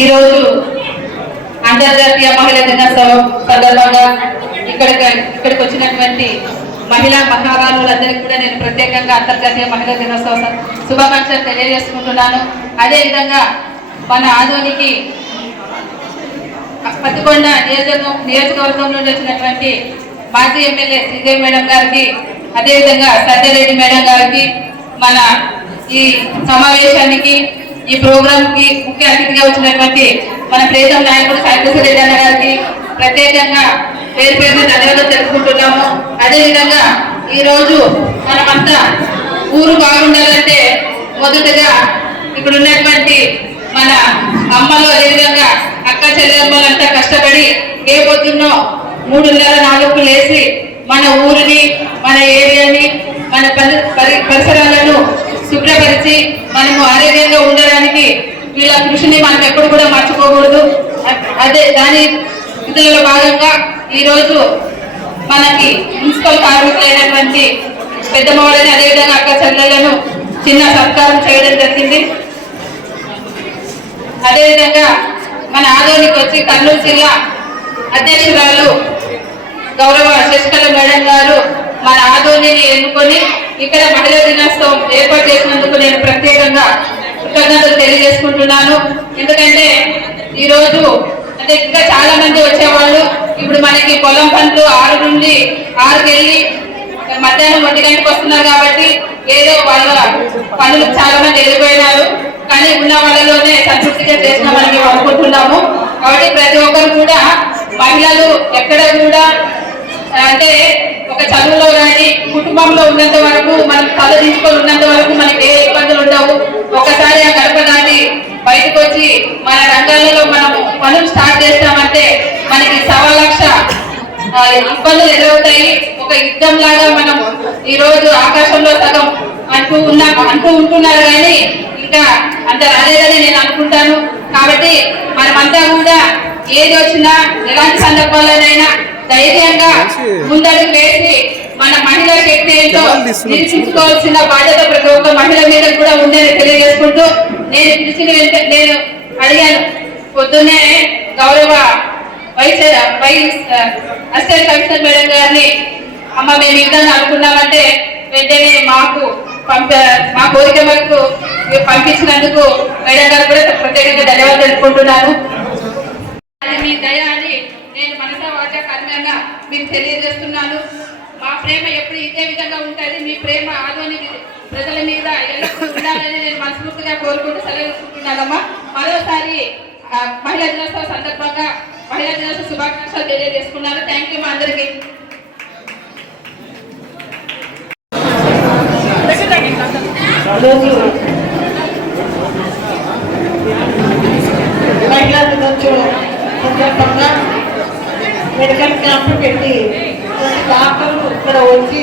ఈరోజు అంతర్జాతీయ మహిళా దినోత్సవం సందర్భంగా ఇక్కడికి వచ్చినటువంటి మహిళా మహారాణులందరికీ కూడా నేను ప్రత్యేకంగా అంతర్జాతీయ మహిళా దినోత్సవ శుభాకాంక్షలు తెలియజేసుకుంటున్నాను. అదేవిధంగా మన ఆదోనికి పత్తికొండ నియోజకవర్గం నుండి వచ్చినటువంటి మాజీ ఎమ్మెల్యే శ్రీదేవి మేడం గారికి, అదేవిధంగా సత్యరెడ్డి మేడం గారికి, మన ఈ సమావేశానికి ఈ ప్రోగ్రామ్ కి ముఖ్య అతిథిగా వచ్చినటువంటి మన ప్రియతమ నాయకుడు సాయికృష్ణ రెడ్డి అన్న గారికి ప్రత్యేకంగా పేరు పేరున ధన్యవాదాలు తెలుసుకుంటున్నాము. అదేవిధంగా ఈ రోజు మనమంతా ఊరు బాగుండాలంటే మొదటగా ఇక్కడ ఉన్నటువంటి మన అమ్మలు, అదేవిధంగా అక్క చెల్లెమ్మలంతా కష్టపడి ఏ పొద్దున్నో 3:30-4 లేసి మన ఊరిని, మన ఏరియాని, మన పరిసరాలను శుభ్రపరిచి మనము ఆరోగ్యంగా ఉండడానికి వీళ్ళ కృషిని మనం ఎప్పుడు కూడా మర్చిపోకూడదు. అదే దాని విధులలో భాగంగా ఈరోజు మనకి మున్సిపల్ కార్మికులైనటువంటి పెద్దమ్మవాళ్ళని, అదేవిధంగా అక్క చెల్లెలను చిన్న సత్కారం చేయడం జరిగింది. అదేవిధంగా మన ఆదోనికి వచ్చి కర్నూలు జిల్లా అధ్యక్షురాలు గౌరవ శశికళ మేడం గారు మన ఆదోనిని ఎన్నుకొని ఇక్కడ మహిళా దినోత్సవం ఏర్పాటు చేసినందుకు నేను ప్రత్యేకంగా కృతజ్ఞతలు తెలియజేసుకుంటున్నాను. ఎందుకంటే ఈరోజు అంటే ఇంకా చాలా మంది వచ్చేవాళ్ళు, ఇప్పుడు మనకి పొలం పనులు 6 నుండి 6కి వెళ్ళి మధ్యాహ్నం 1 గంటకు వస్తున్నారు కాబట్టి ఏదో వాళ్ళ పనులు చాలా మంది వెళ్ళిపోయినారు. కానీ ఉన్న వాళ్ళలోనే సంతృప్తిగా చేసినామని మేము అనుకుంటున్నాము. కాబట్టి ప్రతి ఒక్కరు కూడా మహిళలు ఎక్కడ కూడా అంటే ఒక చదువులో కానీ కుటుంబంలో ఉన్నంత వరకు మనం తలదించుకొని ఉన్నంత వరకు మనకి ఏ ఇబ్బందులు ఉండవు. ఒకసారి ఆ గడప దాటి బయటకు వచ్చి మన రంగాలలో మనం పనులు స్టార్ట్ చేస్తామంటే మనకి 1,00,000 ఇబ్బందులు ఎదురవుతాయి. ఒక యుద్ధం లాగా మనం ఈ రోజు ఆకాశంలో సగం అంటూ ఉంటున్నారు కానీ ఇంకా అంత రాలేదని నేను అనుకుంటాను. కాబట్టి మనమంతా కూడా ఏది వచ్చినా ఎలాంటి సందర్భాల్లోనైనా ధైర్యంగా ముందడుగు వేసి మన మహిళా శక్తి ఏంటో నిరూపించుకోవాల్సిన బాధ్యత ప్రతి ఒక్క మహిళ మీద కూడా ఉందని తెలియజేసుకుంటూ నేను నేను అడిగాను పొద్దున్నే గౌరవ అసిస్టెంట్ కమిషనర్ మేడం గారిని, అమ్మ మేము ఇద్దామని అనుకున్నామంటే వెంటనే మా కోరిక వరకు పంపించినందుకు మేడం గారు కూడా ప్రత్యేకంగా ధన్యవాదాలు తెలుపుకుంటున్నాను. మీ దయ అని నేను మనసా వాచా కర్మంగా మీకు తెలియజేస్తున్నాను. మా ప్రేమ ఎప్పుడు ఇదే విధంగా ఉంటుంది. మీ ప్రేమ ఆదోని ప్రజల మీద ఎల్లప్పుడూ ఉండాలని నేను మనస్ఫూర్తిగా కోరుకుంటూ సెలవుకుంటున్నానమ్మా. మరోసారి మహిళా దినోత్సవ సందర్భంగా మహిళా దినోత్సవ శుభాకాంక్షలు తెలియజేసుకున్నాను. థ్యాంక్ యూ మా అందరికీ. మహిళా దినోత్సవం సందర్భంగా మెడికల్ క్యాంప్ పెట్టి డాక్టర్లు ఇక్కడ వచ్చి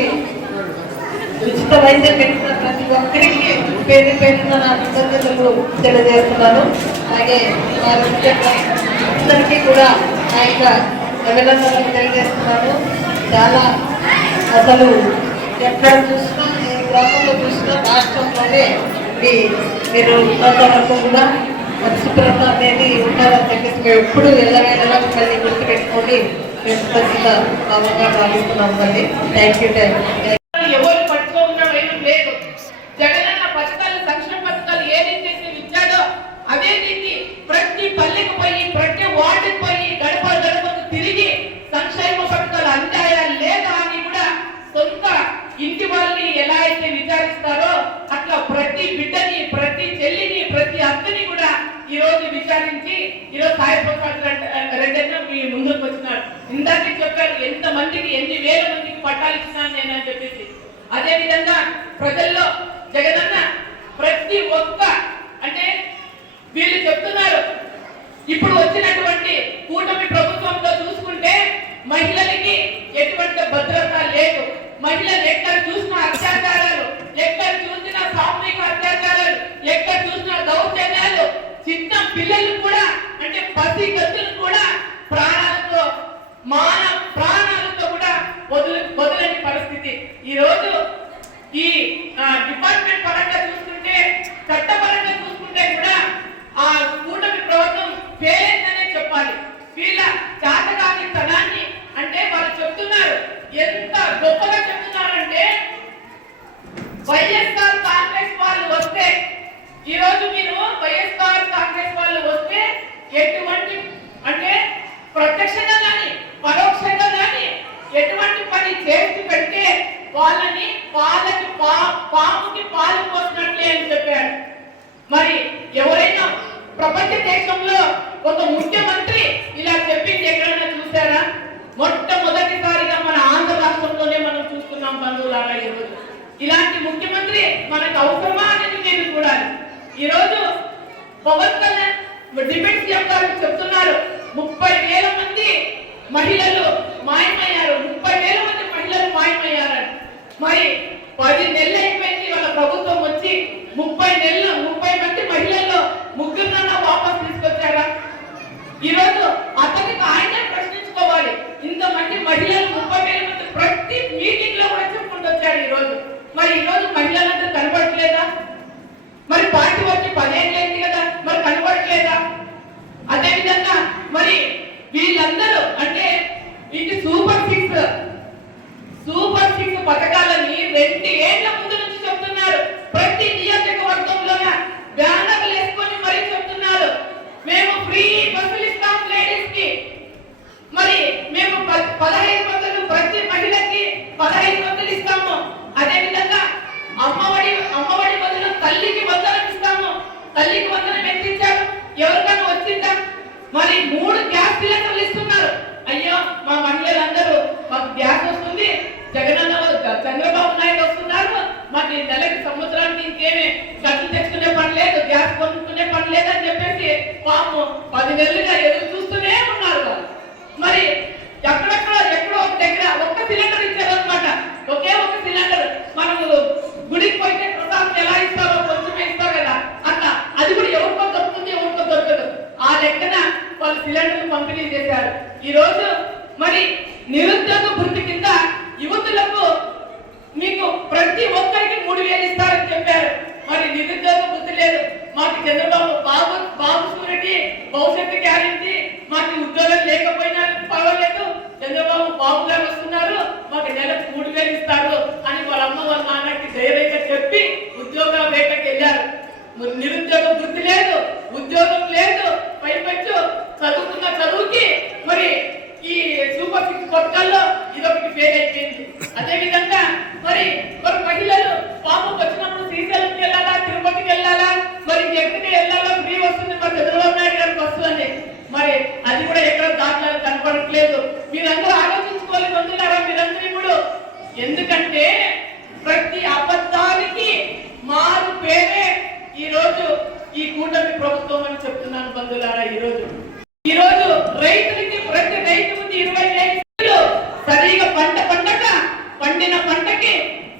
ఉచిత వైద్యం పెట్టిన ప్రతి ఒక్కరికి పేరు పేరున నా కృతజ్ఞతలు తెలియజేస్తున్నాను. అలాగే అందరికీ కూడా నా యొక్క అభినందనలు తెలియజేస్తున్నాను. చాలా అసలు ఎక్కడ చూసినా ఏ గ్రామంలో చూసినా రాష్ట్రంలోనే మీరు ఉన్నంతవరకు కూడా పరిశుభ్రత అనేది ఉండాలని చెప్పేసి మేము ఎప్పుడు వెళ్ళవేళలా మిమ్మల్ని గుర్తుపెట్టుకొని మేము ఖచ్చితంగా భావంగా భావిస్తున్నాము అండి. Thank you. ఎవరు పట్టుకోకుండా లేదు. జగనన్న పథకాలు, సంక్షేమ పథకాలు ఏ రీతి ఇచ్చాడో అదే రీతి ప్రతి పల్లెకు పోయి ప్రతి వార్డుకు పోయి గడప గడపకు తిరిగి సంక్షేమ పథకాలు అందాయా లేదా అని కూడా సొంత ఇంటి వాళ్ళని ఎలా అయితే విచారిస్తారో అట్లా ప్రతి బిడ్డని, ప్రతి చెల్లిని, ప్రతి అక్కని కూడా ఈ రోజు విచారించి ఈరోజు సాయిప్రసాద్ రెడ్డి మీ ముందుకు వచ్చినాడు. ఇందాకే చెప్పారు ఎంత మందికి, ఎన్ని వేల మందికి పట్టాలు ఇచ్చినాను నేను అని చెప్పేసి. అదే విధంగా ప్రజల్లో జగనన్న ప్రతి ఒక్క అంటే వీళ్ళు చెప్తున్నారు. ఇప్పుడు వచ్చినటువంటి కూటమి ప్రభుత్వంలో చూసుకుంటే మహిళలకి భద్రత లేదు. మహిళలు ఎక్కడ చూసినా అత్యాచారాలు, ఎక్కడ చూసినా సామూహిక అత్యాచారాలు, ఎక్కడ చూసినా దౌర్జన్యాలు. చిన్న పిల్లలు కూడా అంటే పసి గతులు కూడా ప్రాణాలతో కూడా వదలని పరిస్థితి. ఈ రోజు ఈ డిపార్ట్మెంట్ పరంగా చూసుకుంటే, చట్టపరంగా చూసుకుంటే కూడా ఆ కూటమి ప్రభుత్వం ఫెయిల్ అనే చెప్పాలి. వీళ్ళ చాతకాని తనాన్ని అంటే వాళ్ళు చెప్తున్నారు, ఎంత గొప్పగా చెప్తున్నారంటే వైఎస్ఆర్ కాంగ్రెస్ వాళ్ళు వస్తే, ఈ రోజు మీరు వైఎస్ఆర్ కాంగ్రెస్ వాళ్ళు వస్తే ఎటువంటి అంటే ప్రత్యక్షంగా కానీ పరోక్షంగా కానీ ఎటువంటి పని చేసి పెడితే వాళ్ళని పాముకి పాలు పోసినట్లే అని చెప్పారు. మరి ఎవరైనా ప్రపంచ దేశంలో ఒక ముఖ్యమంత్రి ఇలా చెప్పింది ఎక్కడైనా చూసారా? మొట్టమొదటిసారిగా మన ఆంధ్ర రాష్ట్రంలోనే మనం చూస్తున్నాం బంధువులారా. ఈరోజు ఇలాంటి ముఖ్యమంత్రి మనకు అవసరమా అనేది మీరు చూడాలి. ఈరోజు పవన్ కళ్యాణ్ డిబేట్ సీఎం గారు చెప్తున్నారు 30,000 మంది మహిళలు మాయమయ్యారు, 30,000 మంది మహిళలు మాయమయ్యారని. మరి 10 నెలలు అయిపోయింది వాళ్ళ ప్రభుత్వం వచ్చి, 30 మంది మహిళల్లో 3 వాపస్ తీసుకొచ్చారా? ఈరోజు అతనికి ఆయనే ప్రశ్నించుకోవాలి. ఇంతమంది మహిళలు 30,000 మంది ప్రతి మీటింగ్ లో కూడా చెప్పుకుంటూ వచ్చారు. మరి ఈ రోజు మహిళలందరూ కనబడట్లేదా? మరి పార్టీ వచ్చి 10 ఏళ్ళు అయింది కదా, మరి కనబడట్లేదా? అదే విధంగా మరి వీళ్ళందరూ అంటే ఇది సూపర్ సిక్స్ పథకాలని 2 ఏళ్ల ముందు నుంచి చెప్తున్నారు. ప్రతి నియోజకవర్గంలోన బ్యానర్లు వేసుకొని మరీ చెప్తున్నారు, మేము ఫ్రీ బస్సులు ఇస్తాం లేడీస్ కి. మరి మేము 1500 ప్రతి మహిళకి 1500 ఇస్తాము. అదే విధంగా అమ్మఒడి బదులు తల్లికి వందనం ఇస్తాము. తల్లికి వందనం ఎంత ఇచ్చారు? ఎవరికైనా వచ్చిందా? మరి 3 గ్యాస్ సిలిండర్లు ఇస్తున్నారు. అయ్యో మా మహిళలందరూ మాకు గ్యాస్ వస్తుంది, జగనన్న చంద్రబాబు నాయుడు వస్తున్నారు, మాకు ఈ నెలకి సంవత్సరానికి ఇంకేమి ఖర్చు తెచ్చుకునే పని లేదు, గ్యాస్ కొనుక్కునే పని లేదు అని చెప్పేసి పాపం 10 నెలలుగా ఎదురు చూస్తూనే ఉన్నారు వాళ్ళు. మరి ఎక్కడో ఒక దగ్గర ఒక్క సిలిండర్ ఇచ్చారనమాట, ఒకే ఒక సిలిండర్. మనము గుడికి పోయితే ప్రసాదం ఎలా ఇస్తారో కొంచెమే ఇస్తారు కదా, అట్లా అది కూడా ఎవరికో దొరుకుతుంది, ఎవరికో దొరకదు. ఆ లెక్కన వాళ్ళు సిలిండర్లు పంపిణీ చేశారు. ఈ రోజు మరి నిరుద్యోగ భృతి కింద యువతులకు మీకు ప్రతి ఒక్కరికి 3,000 ఇస్తారని చెప్పారు. మరి నిరుద్యోగ భృతి లేదు. మాకు చంద్రబాబు బాబు సూరెడ్డి భవిష్యత్తు గ్యారెంటీ, మాకు ఉద్యోగం లేకపోయినా పర్వాలేదు, చంద్రబాబు బాబు గారు వస్తున్నారు, మాకు నెలకు 3,000 ఇస్తారు అని వాళ్ళ అమ్మ వాళ్ళ నాన్నకి ధైర్యంగా చెప్పి ఉద్యోగ వేటకి వెళ్ళారు. నిరుద్యోగ వృత్తి లేదు, ఉద్యోగం లేదు, పైపెచ్చు చదువుకున్న చదువుకి మరి ఈ సూపర్ సిక్స్ పథకాల్లో ఇదొకటి ఫెయిల్ అయిపోయింది. అదే విధంగా మరి మహిళలు పాపం వచ్చినప్పుడు శ్రీశైలంకి వెళ్ళాలా, తిరుపతికి వెళ్ళాలా, మరి ఎక్కడికి వెళ్ళాలా, ఫ్రీ వస్తుంది మరి చంద్రబాబు నాయుడు గారికి వస్తుందని. మరి అది కూడా ఎక్కడ దాఖలాలు కనపడట్లేదు. మీరందరూ ఆలోచించుకోవాలి బంధువులారా, మీరందరూ ఇప్పుడు. ఎందుకంటే ప్రతి అబద్ధానికి మారు పేరే ఈ రోజు ఈ కూటమి ప్రభుత్వం అని చెప్తున్నాను బంధువులారా. ఈ రోజు రైతులకి ప్రతి రైతు ముందు 25 సరిగా పండక పండిన పంటకి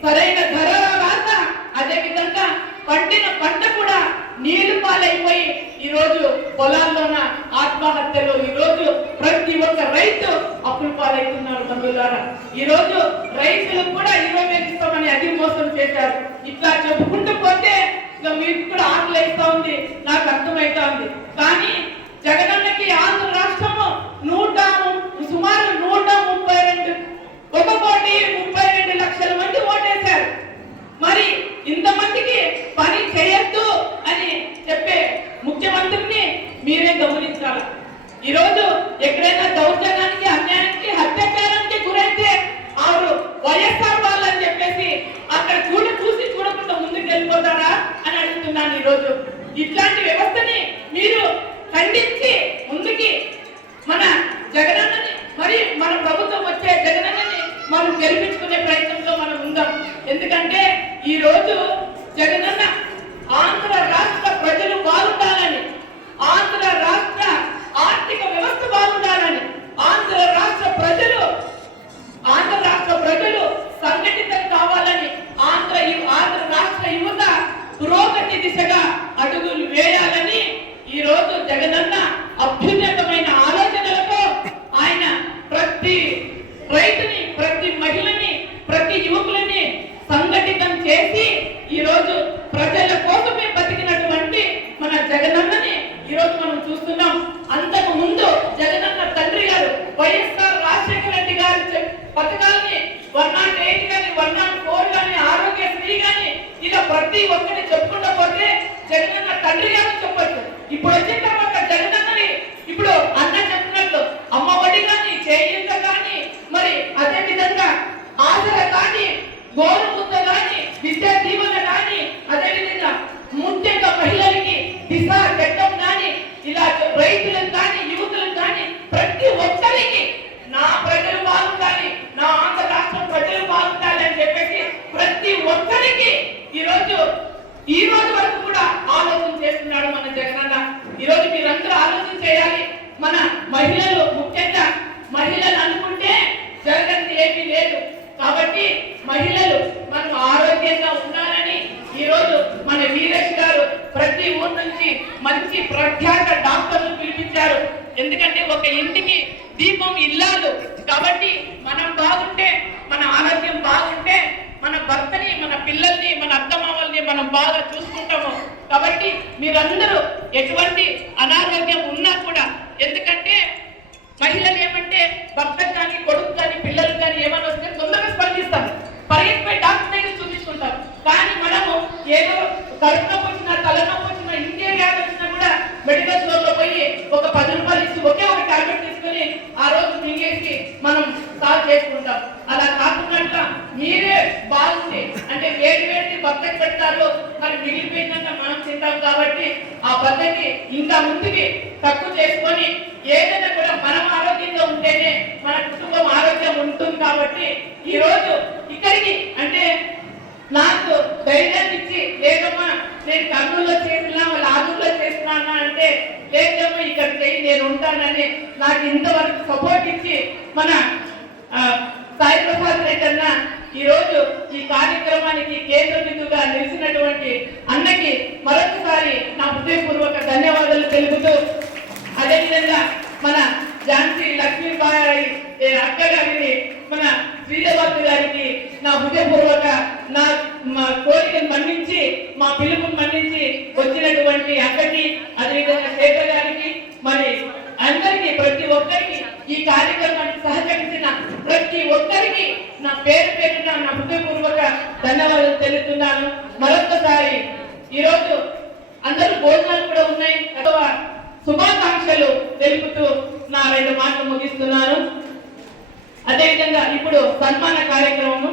సరైన ధర రాక, అదే విధంగా పండిన పంట కూడా నీళ్లు పాలైపోయి ఈ రోజు పొలాల్లోన ఆత్మహత్యలు. ఈ రోజు ప్రతి ఒక్క రైతు అప్పులు పాలవుతున్నారు బంధువులారా. ఈ రోజు రైతులకు కూడా 20,000 ఇస్తామని అది మోసం చేశారు. ఇట్లా చెప్పుకుంటూ పోతే మీకు కూడా ఆకలి వేస్తా ఉంది, నాకు అర్థమైతా ఉంది. కానీ జగనన్నకి ఆంధ్ర రాష్ట్రము సుమారు 1,32,32,00,000 మంది ఓటేశారు. మరి ఇంతమందికి పని చేయొద్దు అని చెప్పే ముఖ్యమంత్రిని మీరే గమనించాలి. ఈ రోజు ఎక్కడైనా దౌర్జన్యానికి, అన్యాయానికి, అత్యాచారానికి గురైతే ఆరు వైఎస్ఆర్ వాళ్ళని చెప్పేసి అక్కడ చూసి చూడకుండా ముందుకు వెళ్ళిపోతారా అని అడుగుతున్నాను. ఈ రోజు ఇట్లాంటి వ్యవస్థని మీరు ఖండించి ముందుకి మన జగనన్నని మరి మన ప్రభుత్వం వచ్చే జగనన్నని మనం గెలిపించుకునే ప్రయత్నంలో మనం ఉందాం. ఎందుకంటే ఈ రోజు జగనన్న ఆంధ్ర రాష్ట్ర ప్రజలు బాగుండాలని, ఆంధ్ర రాష్ట్ర ఆర్థిక వ్యవస్థ బాగుండాలని, ఆంధ్ర రాష్ట్ర ప్రజలు ఆంధ్ర రాష్ట్ర రైతుని, ప్రతి మహిళని, ప్రతి యువకులని సంఘటితం చేసి ఈ రోజు ప్రజల కోసమే బతికినటువంటి మన జగనన్నని ఈ రోజు మనం చూస్తున్నాం. అంతకు ముందు జగనన్న తండ్రి గారు వైఎస్ఆర్ రాజశేఖర రెడ్డి గారు పథకాలని 108 కానీ 104 కానీ ఆరోగ్యశ్రీ కానీ ఇలా ప్రతి ఒక్కటి చెప్పుకుంటూ పోతే జగనన్న తండ్రి గారు చెప్పచ్చు. ఇప్పుడు వచ్చిన తర్వాత జగనన్నని ఇప్పుడు అన్న చెప్పినట్లు అమ్మఒడి కానీ, చేయూత కానీ, మరి అదే విధంగా ఆసర కానీ, గోరుముద్ద కానీ, విద్యా దీవెన కానీ, అదే విధంగా ముఖ్యంగా మహిళలకి దిశ చట్టం కానీ, ఇలా రైతులకు కానీ, యువకులకు కానీ ప్రతి ఒక్కరికి నా ప్రజలు బాగుండాలి, నా ఆంధ్ర రాష్ట్రం ప్రజలు బాగుండాలి అని చెప్పేసి ప్రతి ఒక్కరికి ఈ రోజు వరకు కూడా ఆలోచన చేస్తున్నాడు మన జగనన్న. ఈ రోజు మీరందరూ ఆలోచన చేయాలి. మన మహిళలు, ముఖ్యంగా మహిళలు అనుకుంటే జరగని ఏమీ లేదు. కాబట్టి మహిళలు మనం ఆరోగ్యంగా ఉండాలని ఈ రోజు మన వీరేష్ గారు ప్రతి ఊరు నుంచి మంచి ప్రఖ్యాత డాక్టర్లు పిలిపించారు. ఎందుకంటే ఒక ఇంటికి దీపం ఇల్లాలు. కాబట్టి మనం బాగుంటే, మన ఆరోగ్యం బాగుంటే మన భర్తని, మన పిల్లల్ని, మన అత్తమామల్ని మనం బాగా చూసుకుంటాము. కాబట్టి మీరందరూ ఎటువంటి అనారోగ్యం ఉన్నా కూడా, ఎందుకంటే మహిళలు ఏమంటే భర్తకు కానీ, కొడుకు కానీ, పిల్లలకు కానీ ఏమైనా వస్తే తొందరగా స్పందిస్తారు, పరిగెత్తిపోయి డాక్టర్ దగ్గర చూపించుకుంటారు. కానీ మనము ఏదో కడుపునొప్పి వచ్చినా, తలనొప్పి వచ్చినా, ఇంకే వ్యాధి వచ్చినా కూడా మెడికల్ స్టోర్ లో పోయి ఒక 10 రూపాయలు ఇచ్చి ఒకే ఒక టాబ్లెట్ తీసుకుని ఆ రోజు మింగేసి మనం సాల్వ్ చేసుకుంటాం. అలా కాకుండా మీరే బాగుంది అంటే వేడి వేడి భర్తకి పెడతారు, మరి మిగిలిపోయిందంటే మనం తింటాం. కాబట్టి ఆ పద్ధతి ఇంకా ముందుకి తక్కువ చేసుకొని ఏదైనా కూడా మనం ఆరోగ్యంగా ఉంటేనే మన కుటుంబం ఆరోగ్యం ఉంటుంది. కాబట్టి ఈ రోజు ఇక్కడికి అంటే నాకు ధైర్యాన్ని ఇచ్చి, లేదమ్మా నేను కర్నూలులో చేసినా, వాళ్ళ ఆదూరులో చేసినా అంటే లేదమ్మా ఇక్కడ చేయి, నేను ఉంటానని నాకు ఇంతవరకు సపోర్ట్ ఇచ్చి మన సాయి ప్రసాద్ రెడ్డి అన్న ఈ రోజు ఈ కార్యక్రమానికి కేంద్ర బిందువుగా నిలిచినటువంటి అన్నకి మరొకసారి నా హృదయపూర్వక ధన్యవాదాలు తెలుపుతూ, అదేవిధంగా మన ఝాన్సీ లక్ష్మీబాయి అక్క గారిని, మన శ్రీదేవతి గారికి నా హృదయపూర్వక మా కోరికను మన్నించి, మా పిలుపును మన్నించి వచ్చినటువంటి అక్కకి, అదేవిధంగా శేఖర్ గారికి, మరి అందరికీ ప్రతి ఒక్కరికి ఈ కార్యక్రమానికి సహకరించిన ప్రతి ఒక్కరికి నా పేరు పేరున నా హృదయపూర్వక ధన్యవాదాలు తెలుపుతున్నాను. మరొకసారి ఈరోజు అందరూ భోజనాలు కూడా ఉన్నాయి, శుభాకాంక్షలు తెలుపుతూ నా 2 మాటలు ముగిస్తున్నాను. అదేవిధంగా ఇప్పుడు సన్మాన కార్యక్రమము